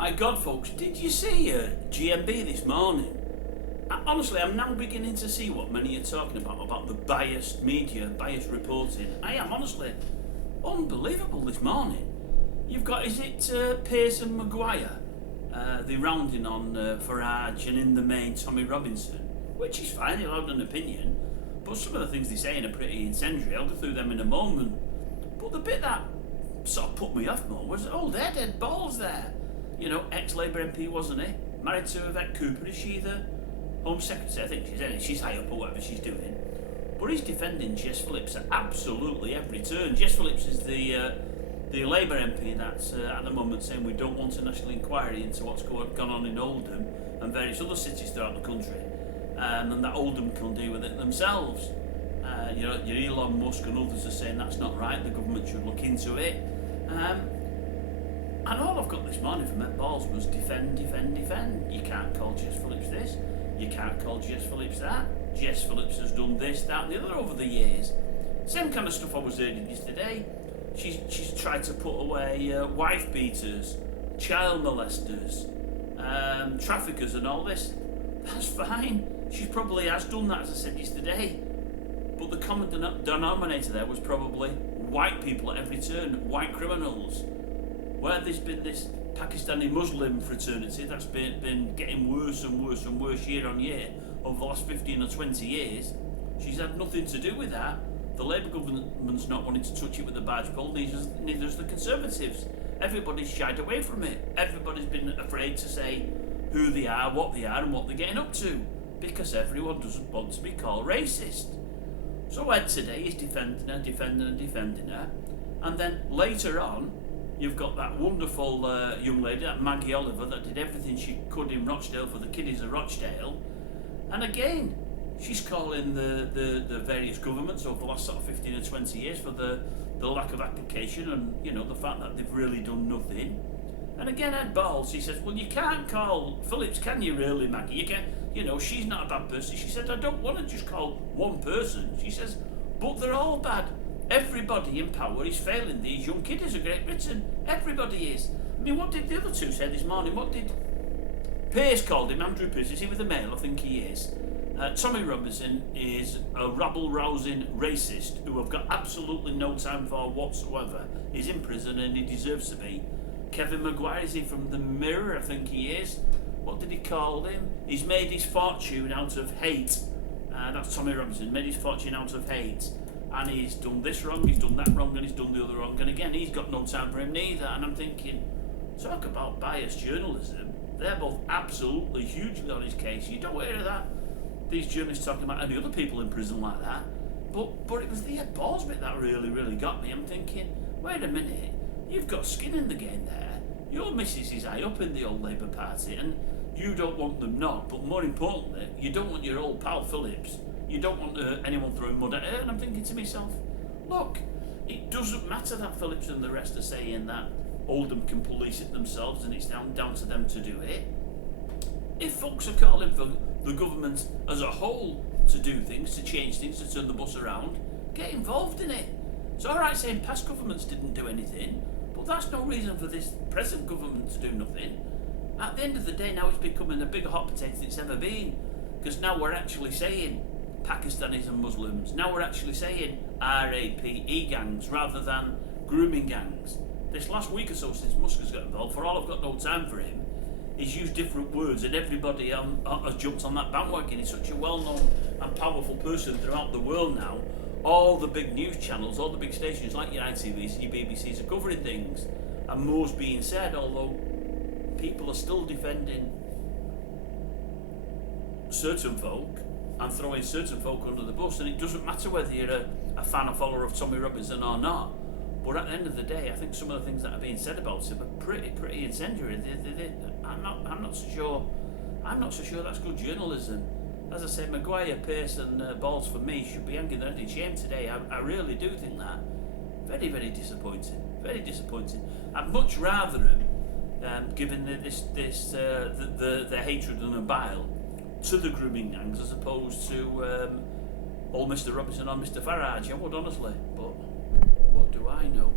My God, folks, did you see GMB this morning? Honestly, I'm now beginning to see what many are talking about the biased media, biased reporting. I am, honestly, unbelievable this morning. You've got, is it Pierce and Maguire? The rounding on Farage and in the main Tommy Robinson, which is fine, he'll have an opinion, but some of the things they're saying are pretty incendiary. I'll go through them in a moment. But the bit that sort of put me off more was, they're dead balls there. You know, ex-Labour MP, wasn't he? Married to Yvette Cooper, is she the Home Secretary? I think she's high up or whatever she's doing. But he's defending Jess Phillips at absolutely every turn. Jess Phillips is the Labour MP that's at the moment saying we don't want a national inquiry into what's gone on in Oldham and various other cities throughout the country, and that Oldham can deal with it themselves. Your Elon Musk and others are saying that's not right, the government should look into it. And all I've got this morning from Ed Balls was defend. You can't call Jess Phillips this, you can't call Jess Phillips that. Jess Phillips has done this, that and the other over the years. Same kind of stuff I was hearing yesterday. She's tried to put away wife beaters, child molesters, traffickers and all this. That's fine. She probably has done that, as I said yesterday. But the common denominator there was probably white people at every turn, white criminals. Where there's been this Pakistani Muslim fraternity that's been getting worse and worse and worse year on year over the last 15 or 20 years, she's had nothing to do with that. The Labour government's not wanting to touch it with a barge pole, neither is the Conservatives. Everybody's shied away from it. Everybody's been afraid to say who they are, what they are and what they're getting up to, because everyone doesn't want to be called racist. So Ed today is defending her, and then later on you've got that wonderful young lady, that Maggie Oliver, that did everything she could in Rochdale for the kiddies of Rochdale. And again, she's calling the various governments over the last sort of 15 or 20 years for the lack of application and, the fact that they've really done nothing. And again, Ed Balls, he says, well, you can't call Phillips, can you really, Maggie? You can, she's not a bad person. She said, I don't want to just call one person. She says, but they're all bad. Everybody in power is failing these young kiddies of Great Britain. Everybody is. I mean, what did the other two say this morning? What did Pierce called him? Andrew Pierce, is he with the Mail? I think he is. Tommy Robinson is a rabble-rousing racist who I've got absolutely no time for whatsoever. He's in prison and he deserves to be. Kevin Maguire, is he from the Mirror? I think he is. What did he call him? He's made his fortune out of hate. That's Tommy Robinson, made his fortune out of hate. And he's done this wrong, he's done that wrong, and he's done the other wrong. And again, he's got no time for him neither. And I'm thinking, talk about biased journalism. They're both absolutely hugely on his case. You don't hear that. These journalists talking about any other people in prison like that. But it was the Ed Balls bit that really got me. I'm thinking, wait a minute, you've got skin in the game there. Your missus is high up in the old Labour Party, and you don't want them not. But more importantly, you don't want your old pal Phillips. You don't want anyone throwing mud at her. And I'm thinking to myself, look, it doesn't matter that Phillips and the rest are saying that Oldham can police it themselves and it's down to them to do it. If folks are calling for the government as a whole to do things, to change things, to turn the bus around, get involved in it. It's alright saying past governments didn't do anything, but that's no reason for this present government to do nothing. At the end of the day, now it's becoming a bigger hot potato than it's ever been, because now we're actually saying Pakistanis and Muslims. Now we're actually saying RAPE gangs rather than grooming gangs. This last week or so since Musk has got involved, for all I've got no time for him, he's used different words and everybody has jumped on that bandwagon. He's such a well-known and powerful person throughout the world now. All the big news channels, all the big stations like your ITVs, your BBCs are covering things, and more's being said, although people are still defending certain folk and throwing certain folk under the bus, and it doesn't matter whether you're a fan or follower of Tommy Robinson or not. But at the end of the day, I think some of the things that are being said about him are pretty incendiary. I'm not so sure. I'm not so sure that's good journalism. As I said, Maguire, Pierce, and Balls for me should be hanging their head in shame today. I really do think that. Very disappointing. Very disappointing. I'd much rather him, given the hatred and the bile to the grooming gangs as opposed to old Mr. Robinson or Mr. Farage. I would honestly, but what do I know?